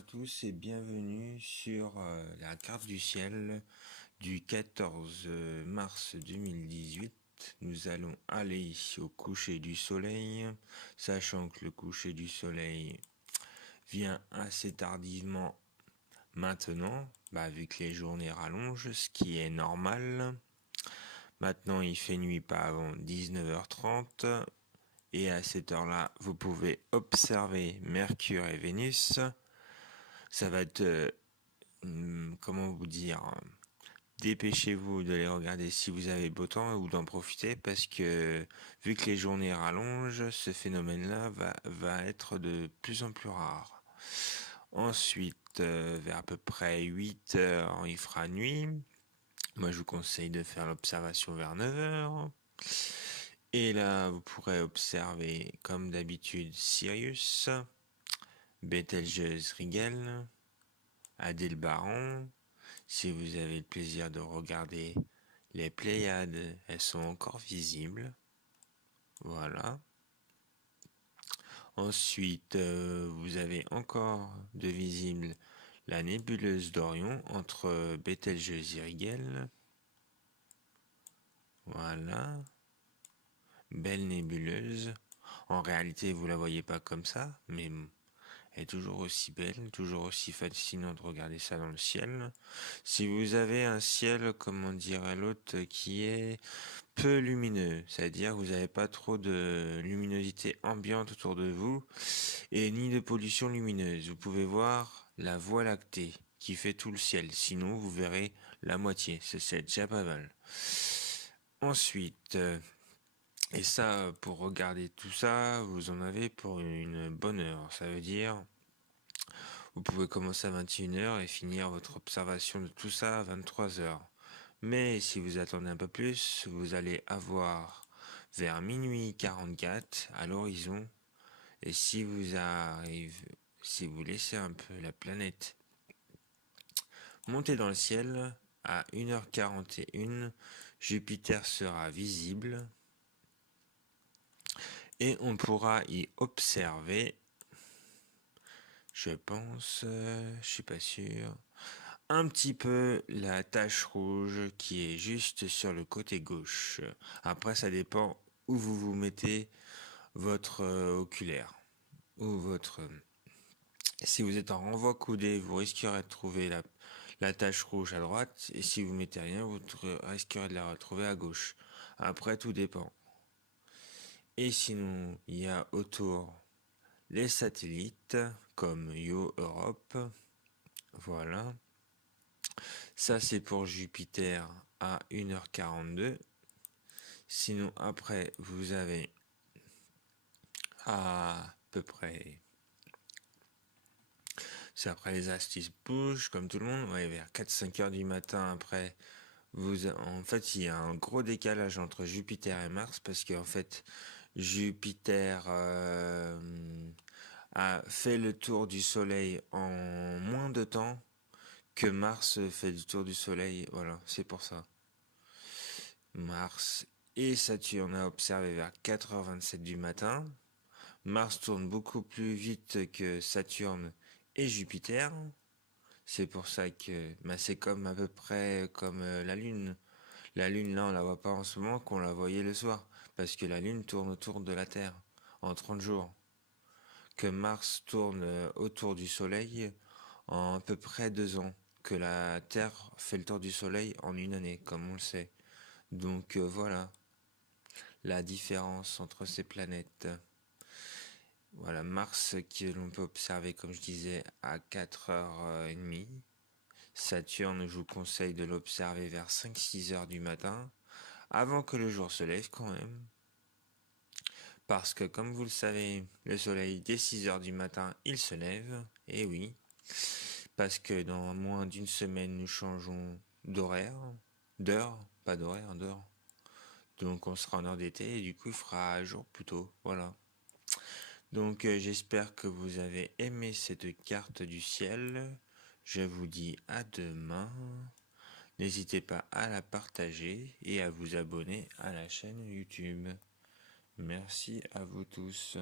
à tous et bienvenue sur la carte du ciel du 14 mars 2018. Nous allons aller au coucher du soleil, sachant que le coucher du soleil vient assez tardivement maintenant, vu que les journées rallongent, ce qui est normal. Maintenant, il fait nuit pas avant 19h30. Et à cette heure-là, vous pouvez observer Mercure et Vénus. Ça va être, comment vous dire, dépêchez-vous de les regarder si vous avez beau temps ou d'en profiter parce que vu que les journées rallongent, ce phénomène-là va être de plus en plus rare. Ensuite, vers à peu près 8 heures, il fera nuit. Moi, je vous conseille de faire l'observation vers 9 heures. Et là, vous pourrez observer, comme d'habitude, Sirius, Betelgeuse Rigel, Adélbaran. Si vous avez le plaisir de regarder les Pléiades, elles sont encore visibles. Voilà. Ensuite, vous avez encore de visible la nébuleuse d'Orion entre Betelgeuse et Rigel. Voilà. Belle nébuleuse. En réalité, vous la voyez pas comme ça, mais elle est toujours aussi belle, toujours aussi fascinant de regarder ça dans le ciel. Si vous avez un ciel, comment dirait l'autre, qui est peu lumineux, c'est-à-dire que vous n'avez pas trop de luminosité ambiante autour de vous et ni de pollution lumineuse, vous pouvez voir la Voie lactée qui fait tout le ciel. Sinon, vous verrez la moitié. C'est déjà pas mal. Ensuite, et ça, pour regarder tout ça, vous en avez pour une bonne heure. Ça veut dire, vous pouvez commencer à 21h et finir votre observation de tout ça à 23h. Mais si vous attendez un peu plus, vous allez avoir vers minuit 44 à l'horizon. Et si vous laissez un peu la planète monter dans le ciel, à 1h41, Jupiter sera visible. Et on pourra y observer, je pense, je suis pas sûr, un petit peu la tache rouge qui est juste sur le côté gauche. Après, ça dépend où vous mettez votre oculaire ou votre. Si vous êtes en renvoi coudé, vous risquerez de trouver la tache rouge à droite, et si vous mettez rien, vous risquerez de la retrouver à gauche. Après, tout dépend. Et sinon, il y a autour les satellites comme Io Europe. Voilà. Ça, c'est pour Jupiter à 1h42. Sinon, après, vous avez à peu près. C'est après les astres qui se bougent, comme tout le monde. Ouais, vers 4-5 heures du matin, après, en fait, il y a un gros décalage entre Jupiter et Mars parce qu'en fait, Jupiter a fait le tour du Soleil en moins de temps que Mars fait le tour du Soleil. Voilà, c'est pour ça. Mars et Saturne a observé vers 4h27 du matin. Mars tourne beaucoup plus vite que Saturne et Jupiter. C'est pour ça que c'est comme à peu près comme la Lune. La Lune, là, on la voit pas en ce moment qu'on la voyait le soir. Parce que la Lune tourne autour de la Terre en 30 jours. Que Mars tourne autour du Soleil en à peu près 2 ans. Que la Terre fait le tour du Soleil en une année, comme on le sait. Donc voilà la différence entre ces planètes. Voilà, Mars que l'on peut observer, comme je disais, à 4h30. Saturne, je vous conseille de l'observer vers 5-6 heures du matin, avant que le jour se lève quand même. Parce que comme vous le savez, le soleil dès 6 heures du matin, il se lève. Et oui, parce que dans moins d'une semaine, nous changeons d'horaire, d'heure, pas d'horaire, d'heure. Donc on sera en heure d'été et du coup il fera jour plus tôt, voilà. Donc j'espère que vous avez aimé cette carte du ciel. Je vous dis à demain. N'hésitez pas à la partager et à vous abonner à la chaîne YouTube. Merci à vous tous.